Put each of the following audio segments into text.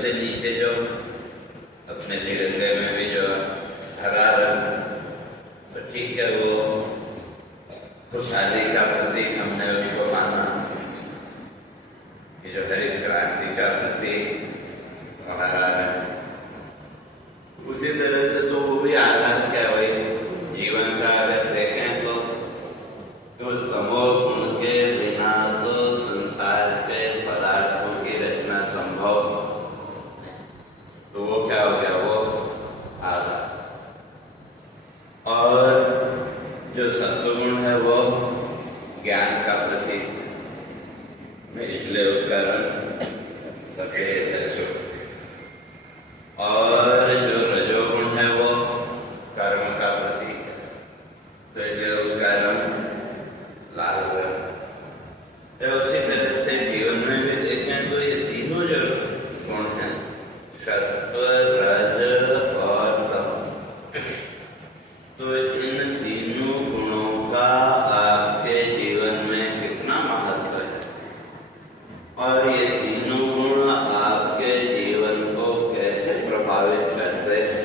सबसे नीचे जो अपने तिरंगे में भी जो हरा रंग, तो ठीक है, वो खुशहाली का प्रतीक हमने उसको माना कि जो हरित क्रांति का प्रतीक हरा रंग। उसी तरह से तो वो भी आधार क्या वही जीवन का अगर देखें तो तमोगुण के बिना तो संसार के पदार्थों की रचना संभव, तो वो क्या हो गया, वो आधार। और जो सत्वगुण है वो ज्ञान का प्रतीक, इसलिए उसका रंग सफेद है, शुभ। और जो रजोगुण है वो कर्म का प्रतीक है, तो इसलिए उसका रंग लाल रंग। तो उसी तरह से जीवन में भी देखें तो ये तीनों जो गुण हैं, सत्व, रज और तम, तो इन तीनों गुणों का आपके जीवन में कितना महत्व है, और ये तीनों गुण आपके जीवन को कैसे प्रभावित करते हैं,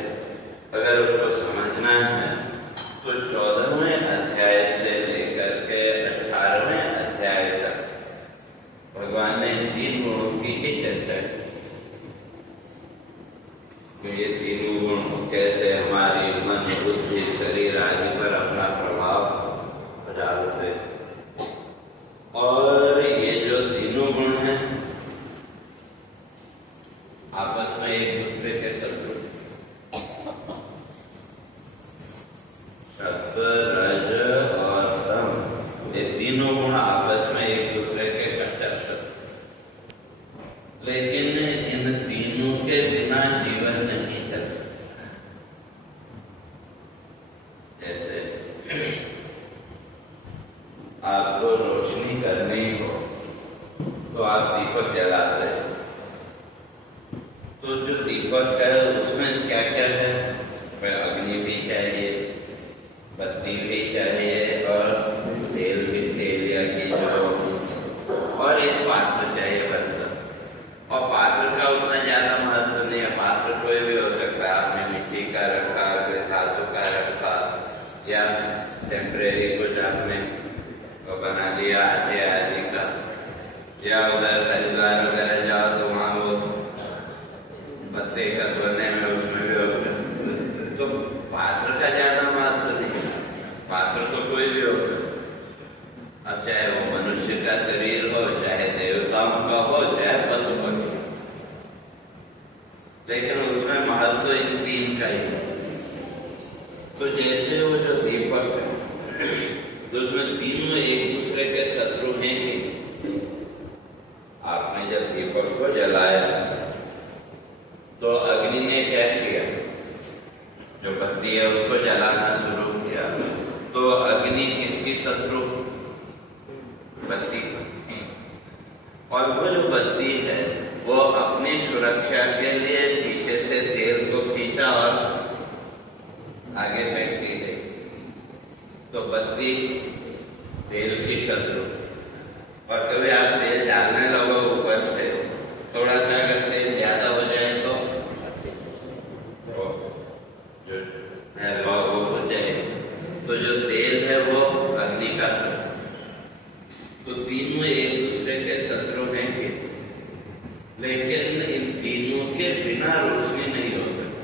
अगर उसको समझना है तो 14वें अध्याय से लेकर के 18वें अध्याय तक भगवान ने तीन गुणों की ही चर्चा की। तो ये तीनों गुण कैसे हमारी मन, बुद्धि, शरीर आदि पर अपना प्रभाव डालते हैं। और ये जो तीनों गुण हैं आपस में एक दूसरे के शत्रु, सत्व, रज और तम, ये तीनों गुण आपस में एक दूसरे के कट्टर शत्रु। लेकिन इन तीनों के बिना जीवन नहीं चल सकता। जैसे आपको रोशनी करनी हो तो आप दीपक जलाते हैं, तो जो दीपक है उसमें क्या क्या है, अग्नि भी चाहिए, बत्ती भी चाहिए, और तेल भी, तेल या घी जो, और एक पात्र चाहिए, बर्तन। और पात्र का उतना ज्यादा महत्व नहीं है, पात्र कोई भी हो सकता है, आपने मिट्टी का रखा, कोई धातु का रखा, या टेम्परेरी कुछ आपने तो बना लिया आटे आदि का, या उधर हरिद्वार वगैरह जाओ तो वहाँ वो पत्ते का धोने में उसमें भी होगा, तो पात्र का ज्यादा महत्व नहीं, पात्र तो कोई भी हो सकता। अब चाहे वो मनुष्य का शरीर हो, चाहे देवताओं का हो, चाहे पशु पक्षी, लेकिन उसमें महत्व इन तीन का ही है। तो जैसे वो जो दीपक है, तो उसमें तीनों एक दूसरे के शत्रु हैं ही। आपने जब दीपक को जलाया तो अग्नि ने क्या किया, जो बत्ती है उसको जलाना शुरू किया, तो अग्नि किसकी शत्रु, बत्ती। और वो जो बत्ती है वो अपनी सुरक्षा के लिए पीछे से तेल को खींचा और आगे फेंकती गई, तो बत्ती तेल की शत्रु। और कभी आप तेल डालने लगो ऊपर से, थोड़ा सा अगर तेल ज्यादा हो जाए तो जो है वो हो जाए, तो जो तेल है वो अग्नि का शत्रु। तो तीनों एक दूसरे के शत्रु हैं कि, लेकिन इन तीनों के बिना रोशनी नहीं हो सकती।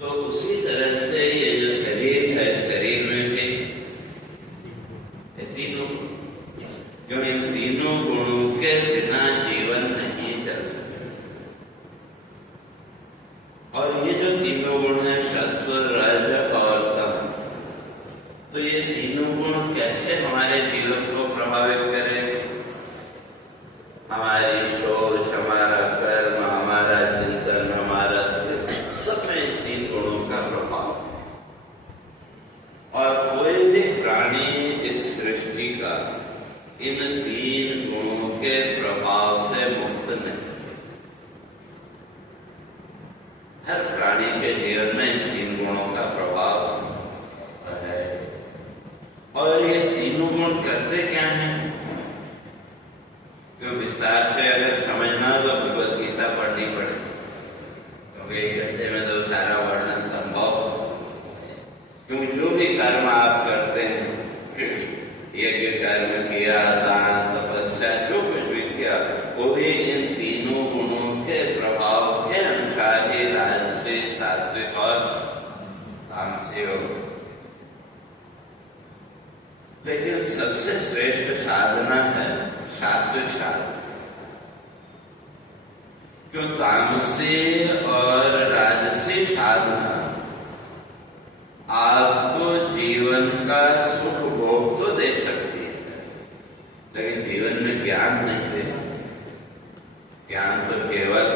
तो उसी तरह से ये जो शरीर है, शरीर में भी ये तीनों, जो इन तीनों गुणों के बिना जीवन नहीं चल सकता। और ये जो तीनों गुण है, सत्व, रज और तम, तो ये तीनों गुण कैसे हमारे जीवन को प्रभावित करेंगे, हमारी सोच, हमारा कर्म, हमारा चिंतन, हमारा सब में इन तीन गुणों का प्रभाव। और कोई भी प्राणी इस सृष्टि का इन तीन गुणों के प्रभाव से मुक्त नहीं। हर प्राणी के जीवन में इन तीन गुणों का प्रभाव है। और ये तीनों गुण करते क्या हैं, क्यों विस्तार से अगर समझना हो तो भी इन तीनों गुणों के प्रभाव के अनुसार ही राजसिक, सात्विक और तामसिक हो। लेकिन सबसे श्रेष्ठ साधना है सात्विक साधना। क्यों? तामसिक और राजसिक साधना आपको जीवन का सुख भोग तो दे सकती है, लेकिन जीवन में ज्ञान नहीं दे सकती। ज्ञान तो केवल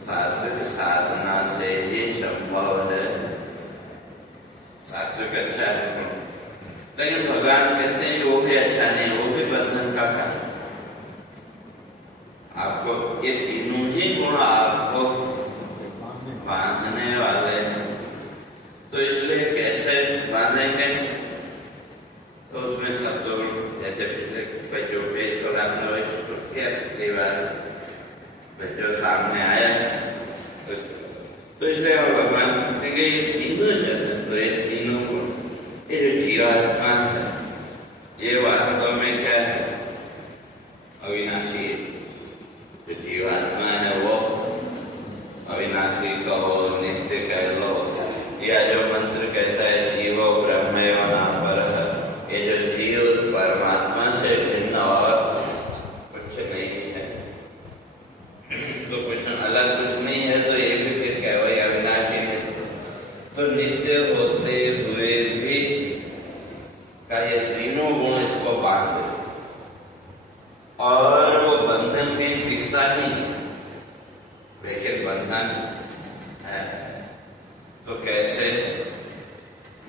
सात्विक साधना से ही संभव है। सात्विक अच्छा है, लेकिन भगवान कहते हैं वो भी अच्छा नहीं, वो भी बंधन का कारण। आपको ये तीनों ही गुण आपको बांधने वाले हैं। तो इसलिए कैसे बांधेंगे? तो उसमें सत्वगुण, जैसे बच्चों पे थोड़ा पिछली बार बच्चों सामने आया, तो इसलिए भगवान कहते हैं ये तीनों जन, तो ये तीनों गुण, ये जो जीवात्मा है ये वास्तव में क्या है? अविनाशी है। जो जीवात्मा है वो अविनाशी कहो, नित्य कह लो, या जो मंत्र कहता है जीवो ब्रह्मयो नापरः, ये जो जीव उस परमात्मा से भिन्न और कुछ नहीं है, तो कुछ अलग कुछ नहीं है, तो ये भी फिर क्या वही अविनाशी है। तो नित्य होते हुए भी का ये तीनों गुण इसको बांध दे, और वो बंधन कहीं दिखता नहीं, लेकिन बंधन है। तो कैसे?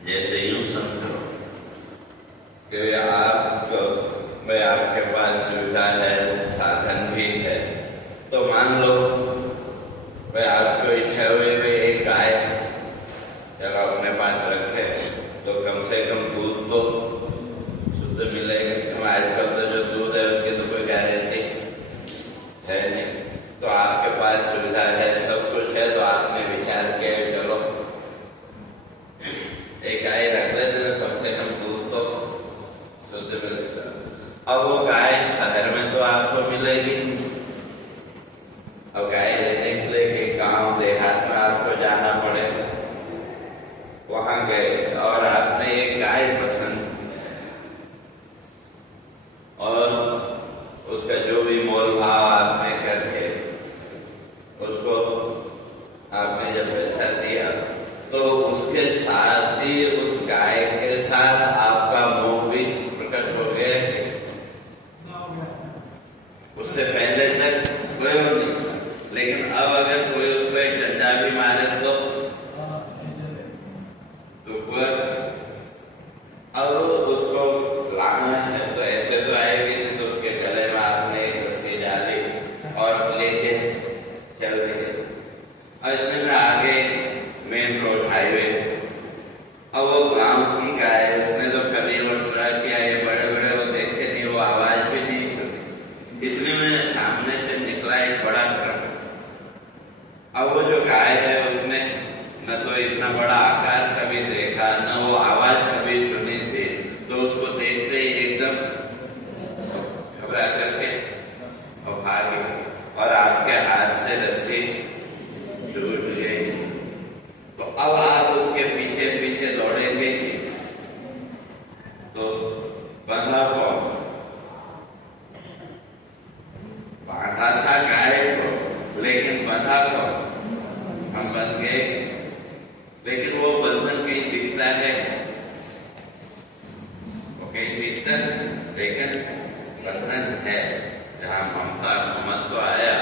जैसे यूं समझो कि आपके पास सुविधा है, साधन भी है, तो मान लो भाई आपको इच्छा हुई भाई एक गाय जब अपने पास रखे तो कम से कम दूध तो शुद्ध मिलेगा। आजकल तो जो दूध है उसकी तो कोई गारंटी है नहीं। तो आपके पास सुविधा है, सब कुछ है, तो आपने विचार किया चलो एक गाय रख लेते तो कम से कम दूध तो शुद्ध मिलेगा। अब वो गाय शहर में तो आपको मिलेगी, अब गाय लेने के लिए गांव देहात में आपको जाना पड़ेगा। वहां गए और आपने एक गाय पसंद, और उसका जो भी मोल भाव आपने करके उसको आपने जब पैसा दिया, तो उसके साथ ही उस गाय के साथ आपका मोह भी प्रकट हो गया। उससे पहले तक कोई नहीं, लेकिन अब अगर कोई उसको एक डंडा भी मारे तो अब उसको लाना है, तो ऐसे तो आएगी नहीं, तो उसके गले में आपने एक रस्सी डाली और लेके चल दिए। और इतने में आगे मेन रोड हाईवे, अब वो गांव की गाय, उसने तो कभी वो ट्रक किया, ये बड़े बड़े वो देखे नहीं, वो आवाज भी नहीं सुनी। इतने में सामने से निकला एक बड़ा ट्रक। अब वो जो गाय है उसने न तो इतना बड़ा आकार कभी देखा, न वो आवाज कभी सुनी थी, तो उसको देखते ही एकदम घबरा करके और भागी, और आपके हाथ से रस्सी छूट गई। तो अब आप उसके पीछे पीछे दौड़ेंगे, तो बंधा कौन? बांधा था गाय को, लेकिन बंधा कौन? हम बन गए। लेकिन वो बंधन कहीं दिखता है, वो कहीं दिखता है, लेकिन बंधन है। जहाँ ममता ममत्व आया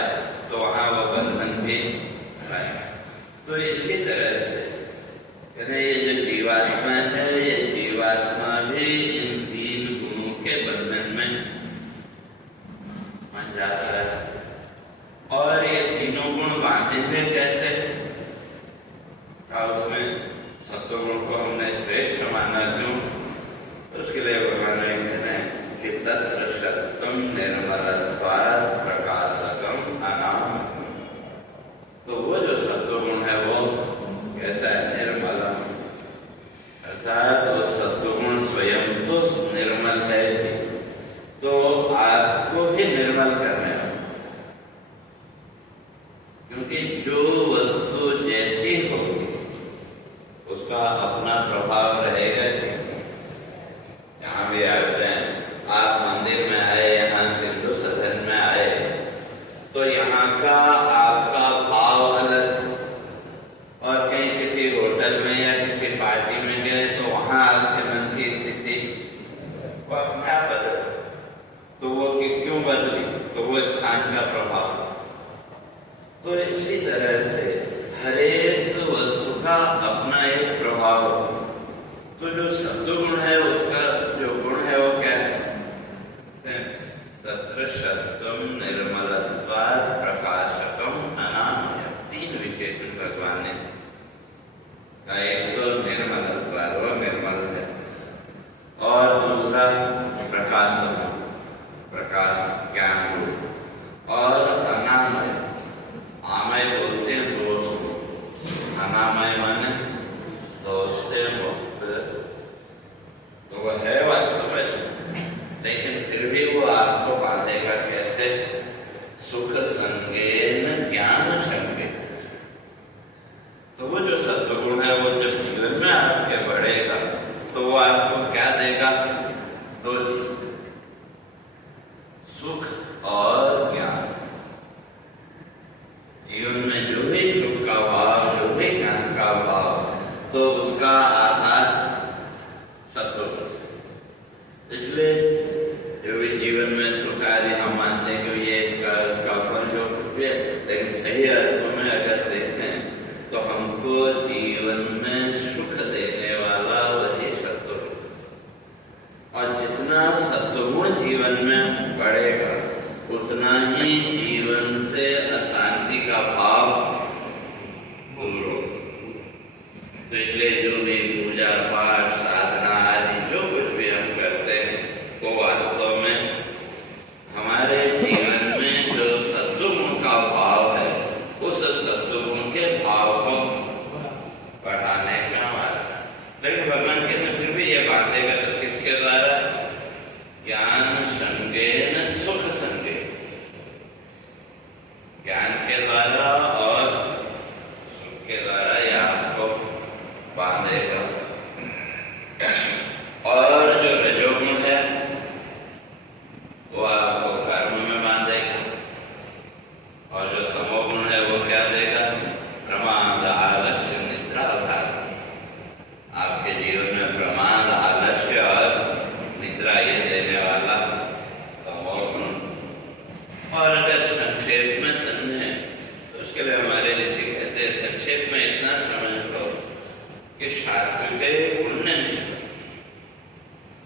तो वहां वो बंधन भी आया। तो इसी तरह से कहते ये जो जीवात्मा है, ये जीवात्मा भी इन तीन गुणों के बंधन में बन जाता है। और ये तीनों गुण बांधेंगे कैसे? उसमें सत्वगुण को हमने श्रेष्ठ माना, क्यों? उसके लिए भगवान ने कहना है कि तत्र सत्वं निर्मलत्वात् प्रकाशकम् अनामयम्। तो वो जो सत्वगुण है वो कैसा है? निर्मलम, अर्थात वो सत्वगुण स्वयं तो निर्मल है, तो आपको भी निर्मल करने वाला। तो यहाँ का आपका भाव अलग, और कहीं किसी होटल में या किसी पार्टी में गए तो वहां आपके मन की स्थिति वो अपने आप बदल, तो वो क्यों बदली? तो वो स्थान का प्रभाव। तो इसी तरह से हर एक वस्तु का अपना एक प्रभाव। तो जो सत्वगुण है उसका जो गुण है वो क्या है? तत्र सत्वम निर्मलत्वात् प्रकाशकम अनामयम्। 3 विशेषण भगवान ने कहा। एक तो निर्मलत्वात्, वो निर्मल है, और दूसरा प्रकाशक, प्रकाश ज्ञान, और अनामय। आमय बोलते हैं दोष को, अनामय माने दोष से मुक्त। तो वो है वास्तव में, लेकिन फिर भी वो आपको बांधेगा कैसे? सुख संगेन ज्ञान संगे। तो वो जो सत्वगुण है वो जब जीवन में आपके बढ़ेगा तो वो आपको क्या देगा? 2 चीज, सुख और ज्ञान। जीवन में जो भी सुख का भाव, जो भी ज्ञान का भाव, तो उसका आधार सत्वगुण। इसलिए जो भी जीवन में सुख आदि हम मानते हैं कि ये इसका फल जो है, लेकिन सही अर्थों में अगर देखें तो हमको जीवन में सुख देने वाला वही सत्वगुण। और जितना सत्वगुण जीवन में बढ़ेगा उतना ही जीवन से अशांति का भाव दूर हो। तो इसलिए जो भी पूजा पाठ साधना आदि जो कुछ भी हम करते हैं वो वास्तव में हमारे जीवन में जो सत्वगुण का भाव है उस सत्वगुण के भाव को बढ़ाने का मार्ग। लेकिन भगवान कहते फिर भी ये बांधेगा तो किसके द्वारा? ज्ञान संगेन सुख संगे। ज्ञान के द्वारा और सुख के द्वारा ये आपको बांधेगा। और जो रजोगुण है वो आपको कर्म में बांधेगा, और जो तमोगुण है वो क्या देगा? प्रमाद, आलस्य, निद्रा, भ्रांति। आपके जीवन में प्रमाद, आलस्य और निद्रा ये देने वाला तमोगुण। और अगर संक्षेप में समझें तो उसके लिए हमारे ऋषि कहते हैं, संक्षेप में इतना समझ लो कि सात्विक पुण्य निष्पत्ति।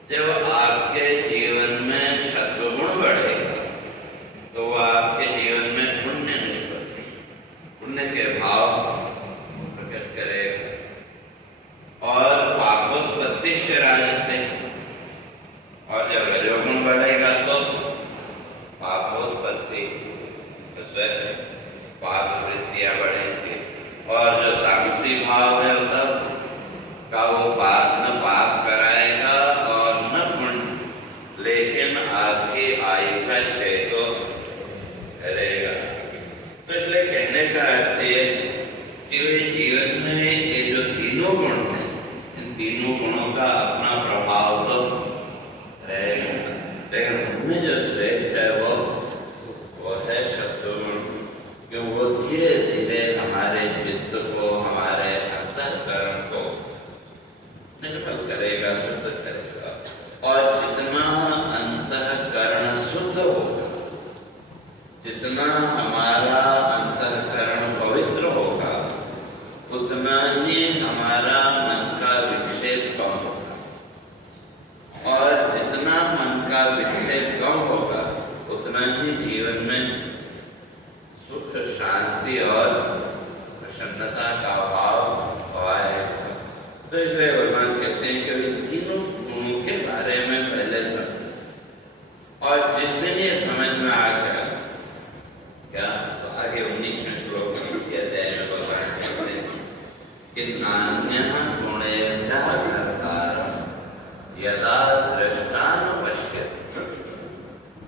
जब आपके जीवन में सत्वगुण बढ़ेगा तो वो आपके जीवन में पुण्य निष्पत्ति, पुण्य के भाव प्रकट करेगा। और पापोत्पत्ति से राजसे। और जब रजोगुण बढ़ेगा तो पापोत्पत्ति, पाप वृत्तियां बढ़ेंगी। और जो तामसी भाव है तब का वो न पाप कराएगा और न पुण्य, लेकिन आपकी आयु का क्षय तो करेगा। तो इसलिए कहने का अर्थ ये कि जीवन में ये जो तीनों गुण हैं, इन तीनों गुणों का अपना प्रभाव तो रहेगा, लेकिन उनमें जो श्रेष्ठ है वो है सत्वगुण। कि वो धीरे धीरे हमारे चित्त को, हमारे अंतःकरण को निर्मल करेगा, शुद्ध करेगा। और जितना अंतःकरण शुद्ध होगा, जितना हमारा अंतःकरण पवित्र होगा, उतना ही हमारा मन का विक्षेप कम होगा। और जितना मन का विक्षेप कम होगा उतना ही जीवन में सुख, शांति और प्रसन्नता का भाव आएगा। तो इसलिए भगवान कहते हैं कि इन तीनों गुणों के बारे में पहले समझ, और जिस दिन ये समझ में आ गया क्या, तो आगे 19वें श्लोक में इसी अध्याय में भगवान कहते हैं कि नान्यः गुणेभ्यः कर्तारं यदा दृष्टानुपश्यति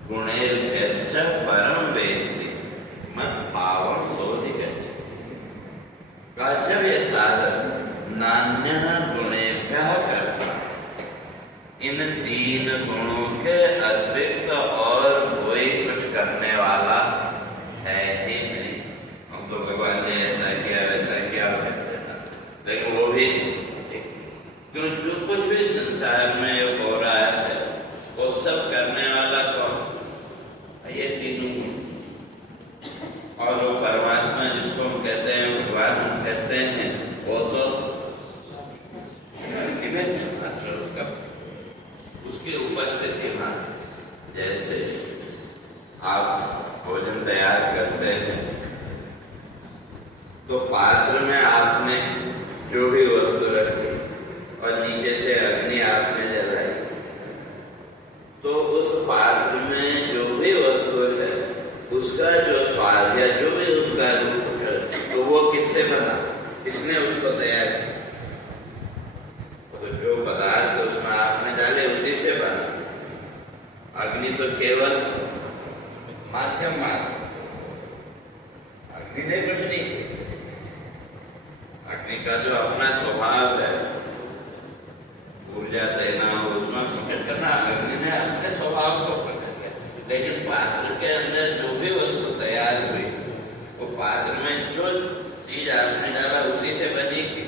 गुणेभ्यश्च परं वेत्ति मद्भावं सोऽधिगच्छति। जब ये साधक नान्यः गुणेभ्यः कर्ता, इन 3 गुणों के अतिरिक्त और कोई कुछ करने वाला है करते हैं वो तो मात्र उसका उसकी उपस्थिति में, जैसे आप भोजन तैयार करते हैं तो पात्र में आपने जो भी वस्तु रखी और नीचे से अग्नि आपने जलाई, तो उस पात्र में जो भी वस्तु है उसका जो स्वाद या जो भी उसका रूप है तो वो किससे बना, किसने उसको तैयार किया? तो जो पदार्थ उसमें आपने डाले उसी से बना। अग्नि तो केवल माध्यम मात्र, अग्नि ने कुछ नहीं। अग्नि का जो अपना स्वभाव है, ऊर्जा देना, उसमें प्रकट करना, अग्नि ने अपने स्वभाव को प्रकट किया। लेकिन पात्र के अंदर जो भी वस्तु तैयार हुई वो पात्र में जो चीज आपने डाला उसी से बनी थी।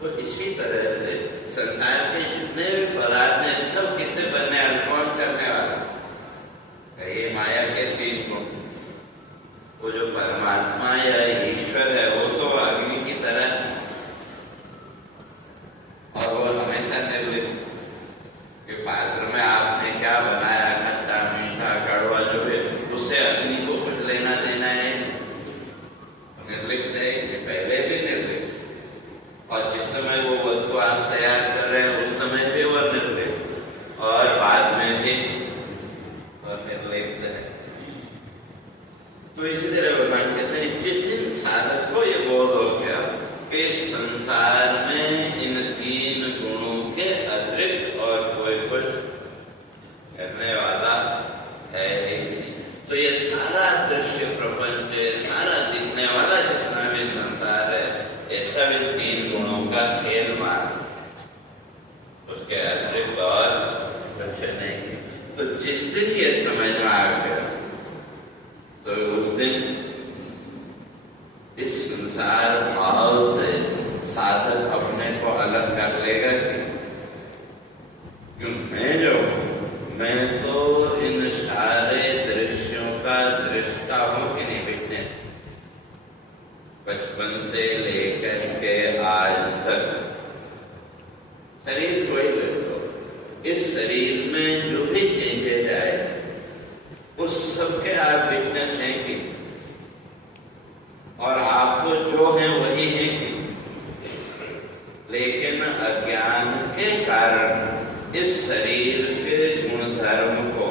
तो इसी तरह से संसार के जितने भी पदार्थ हैं सब किससे बनने वाले, कौन करने वाला? ये माया के तीन गुण। वो जो परमात्मा या ईश्वर है वो तो अग्नि की तरह, और वो हमेशा निर्लिप्त कि पात्र में आपने क्या बनाया, खट्टा मीठा कड़वा जो है, उससे अग्नि को कुछ लेना देना है, निर्लिप्त है कि पहले भी निर्लिप्त। और जिस समय वो वस्तु आप तैयार कर रहे हैं उस समय भी वो निर्लिप्त और बाद में भी और निर्लिप्त है। तो इसी तरह भगवान कहते हैं जिस दिन साधक को ये बोध हो गया कि संसार में इन तीन गुणों के अतिरिक्त और कोई कुछ करने वाला है ही नहीं, तो ये सारा दृश्य प्रपंच, सारा दिखने वाला जितना भी संसार है, ये सब इन तीन गुणों का खेल मान, उसके अतिरिक्त और कुछ नहीं। तो जिस दिन ये समझ में आ गया तो उस दिन इस संसार भाव से साधक अपने को अलग कर लेगा कि मैं तो इन सारे दृश्यों का दृष्टा हूं कि नहीं, विटनेस। बचपन से लेकर के आज तक शरीर कोई देखो, इस शरीर में जो भी चेंजेज आए उस सबके आप विटनेस हैं कि, और आप तो जो हैं वही हैं कि, लेकिन अज्ञान के कारण इस शरीर के गुणधर्म को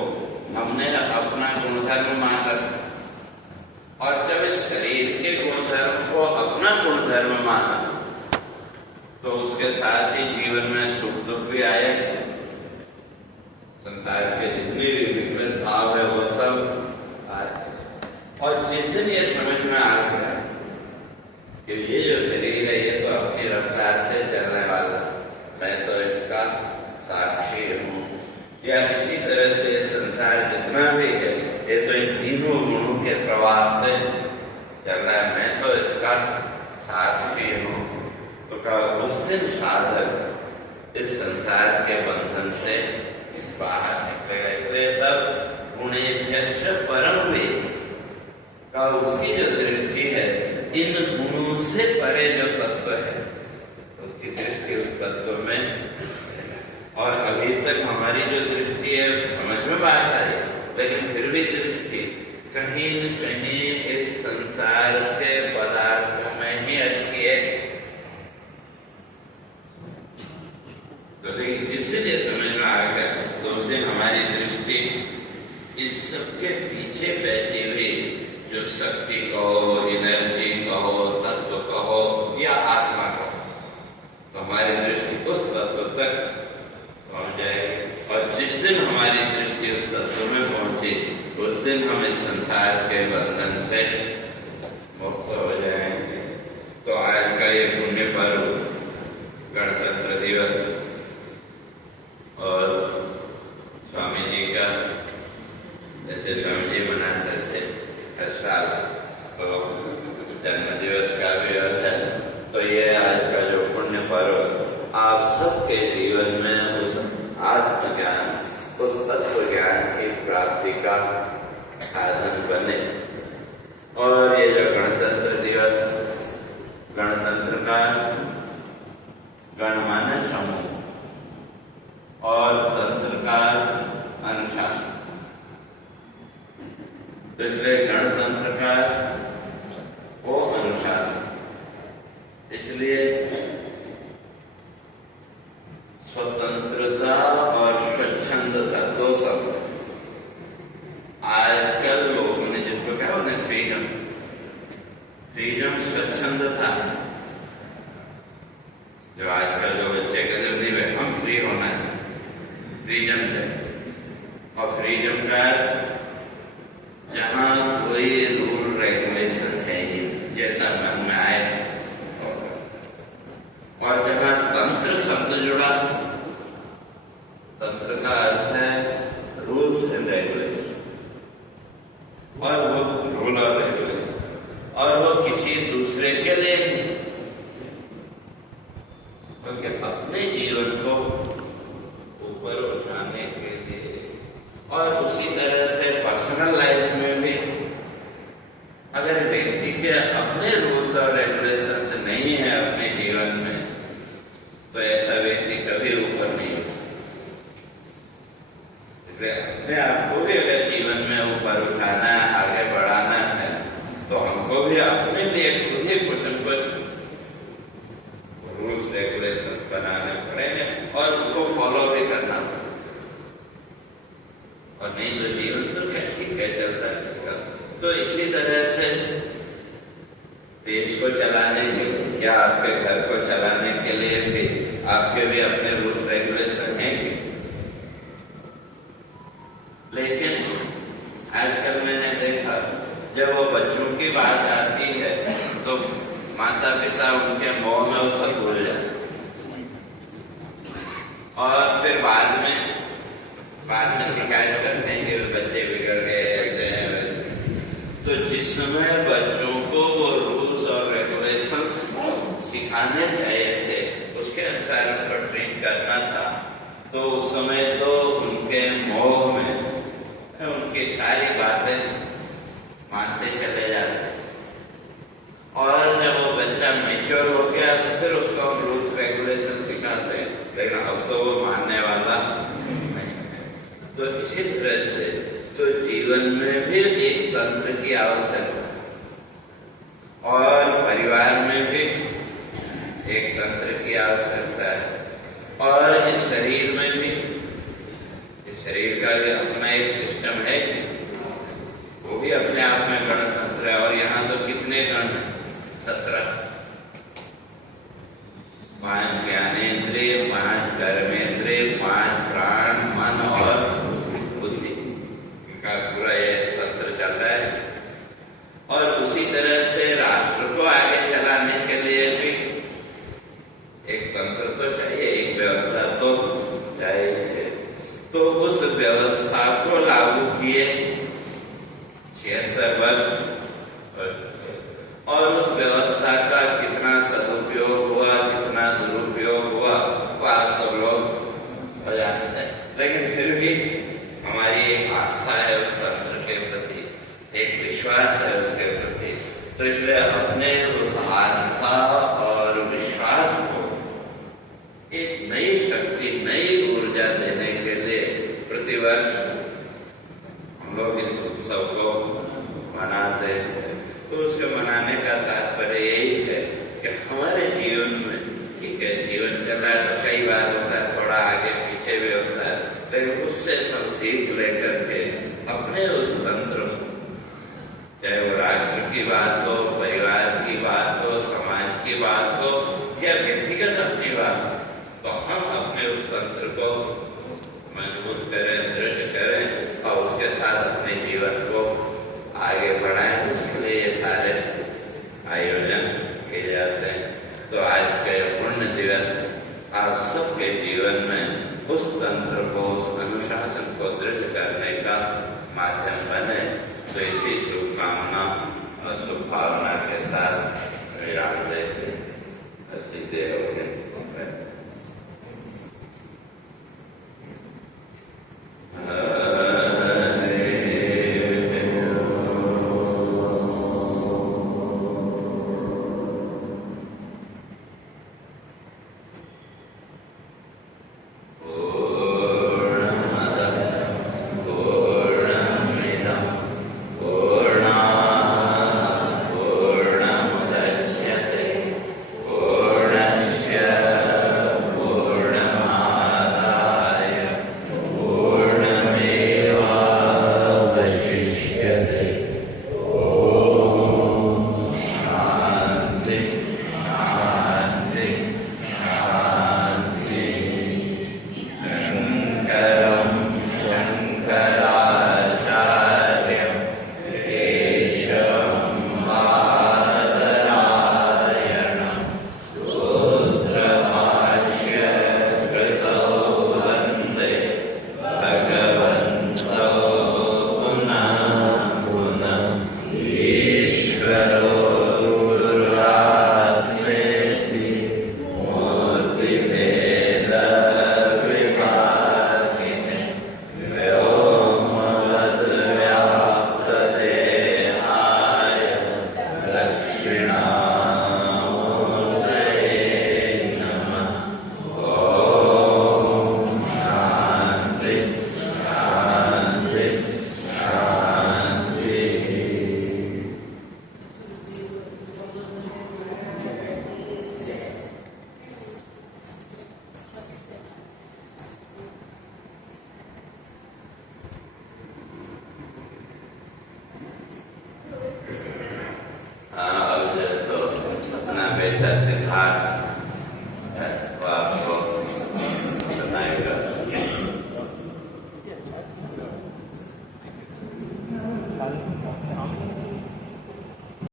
हमने अपना गुणधर्म मान रखा, और जब इस शरीर के गुणधर्म को अपना गुणधर्म माना तो उसके साथ ही जीवन में सुख दुख भी आए। संसार के जितने भी विकृत भाव है वो सब आए। और जिस दिन ये समझ में आ गया कि ये जो शरीर है ये तो अपनी रफ्तार से चलने वाला, मैं तो इसका साक्षी हूँ, या इसी तरह से ये संसार जितना भी है ये तो इन तीनों गुणों के प्रवाह से चल रहा है, मैं तो इसका साक्षी हूँ। तो उस दिन साधक इस संसार के बंधन से बाहर निकलेगा। इसलिए तब गुणेभ्यश्च परम वेद का उसकी जो दृष्टि है इन गुणों से परे जो तत्व है उसकी दृष्टि उस तत्व में। और अभी तक हमारी जो दृष्टि है समझ में बात आई, लेकिन फिर भी दृष्टि कहीं न कहीं इस संसार के पदार्थों में ही अटकी है। तो जिस दिन ये समझ में आ गया तो उस दिन हमारी दृष्टि इस सबके पीछे बैठी हुई जो शक्ति कहो, एनर्जी कहो, तत्व कहो या आत्मा कहो, तो हमारी दृष्टि उस तत्व तक पहुंच जाएगी। और जिस दिन हमारी दृष्टि उस तत्व में पहुंची उस दिन हम इस संसार के बंधन से मुक्त हो जाएंगे। तो आज का ये पुण्य पर्व गणतंत्र दिवस और स्वामी जी का, जैसे स्वामी जी मनाते थे हर साल, तो जन्म दिवस का भी अर्थ है। तो ये आज का जो पुण्य पर्व आप सबके जीवन में उस आत्मज्ञान, उस तत्व ज्ञान की प्राप्ति का साधन बने। और ये जो गणतंत्र दिवस गणतंत्र का गण माने समूह और तंत्र का अनुशासन। इसलिए गणतंत्र का वो अनुशासन, इसलिए स्वतंत्रता और स्वच्छंदता दो शब्द। आजकल लोगों ने जिसको क्या बोलते हैं फ्रीडम, फ्रीडम स्वच्छंदता। जो आजकल जो बच्चे कहते नहीं भाई हम फ्री होना है, फ्रीडम है। और फ्रीडम का जहां कोई रूल रेगुलेशन है ही जैसा मन में आए, और जहां तंत्र शब्द जुड़ा, तंत्र का अर्थ है रूल्स एंड रेगुलेशन, और वो रूल और रेगुलेशन, और वो किसी दूसरे के लिए नहीं, बल्कि अपने जीवन को ऊपर उठाने के लिए। और उसी तरह से पर्सनल लाइफ में भी अगर व्यक्ति के अपने रूल्स और रेगुलेशन से नहीं है अपने जीवन में, तो ऐसा व्यक्ति कभी ऊपर नहीं हो सकता। अपने आप को भी अगर जीवन में ऊपर उठाना है, आगे बढ़ाना है, तो हमको भी अपने लिए खुद ही कुछ न कुछ रूल्स रेगुलेशन बनाने पड़ेंगे और उनको फॉलो भी करना पड़ेगा। और नहीं तो जीवन तो कैसे चलता रहेगा। तो इसी तरह से देश को चलाने के, या आपके घर को चलाने के लिए भी आपके भी अपने रूल्स रेगुलेशन हैं कि, लेकिन आजकल मैंने देखा जब वो बच्चों की बात आती है तो माता पिता उनके मोह में वो सब भूल जाते, और फिर बाद में शिकायत करते हैं कि बच्चे बिगड़ गए, ऐसे हैं वैसे। तो जिस समय बच्चों को वो रूल्स और रेगुलेशंस सिखाने चाहिए थे, उसके अनुसार उनको ट्रीट करना था, तो उस समय तो उनके मोह में उनकी सारी बातें मानते चले जाते। और जब वो बच्चा मैच्योर हो गया तो फिर उसको हम रूल्स रेगुलेशन सिखाते हैं, लेकिन अब तो वो मानने वाला नहीं है। तो इसी तरह से तो जीवन में भी एक तंत्र की आवश्यकता, और परिवार में भी एक तंत्र की आवश्यकता है, और इस शरीर में भी, इस शरीर का भी अपना एक सिस्टम है, वो भी अपने आप में गणतंत्र है। और यहाँ तो कितने गण हैं? 17। 5 ज्ञानेंद्रिय, 5 कर्मेंद्रिय, 5 प्राण, मन और बुद्धि का पूरा ये तंत्र चल रहा है। और उसी तरह से राष्ट्र को आगे चलाने के लिए भी एक तंत्र तो चाहिए, एक व्यवस्था तो चाहिए। तो उस व्यवस्था को लागू किए 76 वर्ष, और उस व्यवस्था का कितना सदुपयोग हुआ, कितना दुरुपयोग हुआ, वो आप सब लोग जानते हैं। लेकिन फिर भी हमारी एक आस्था है उस तंत्र के प्रति, एक विश्वास है उसके प्रति। तो इसलिए अपने उस आस्था और विश्वास को एक नई शक्ति, नई ऊर्जा देने के लिए प्रतिवर्ष हम लोग इस उत्सव को मनाते हैं। तो उसके मनाने का तात्पर्य यही है कि हमारे जीवन में, ठीक है जीवन चल रहा है तो कई बार होता है, थोड़ा आगे पीछे भी होता है, लेकिन उससे सब सीख लेकर के अपने उस तंत्र, चाहे वो राष्ट्र की बात हो, परिवार की बात हो, समाज की बात हो, या व्यक्तिगत अपनी बात हो, तो हम अपने उस तंत्र को मजबूत करें, दृढ़ करें, और उसके साथ अपने जीवन को आगे बढ़ाएं। उसके लिए ये सारे आयोजन किए जाते हैं। तो आज का पुण्य दिवस आप सबके जीवन में उस तंत्र को, उस अनुशासन को दृढ़ करने का माध्यम बने। तो इसी शुभकामना और शुभ सिद्धार्थ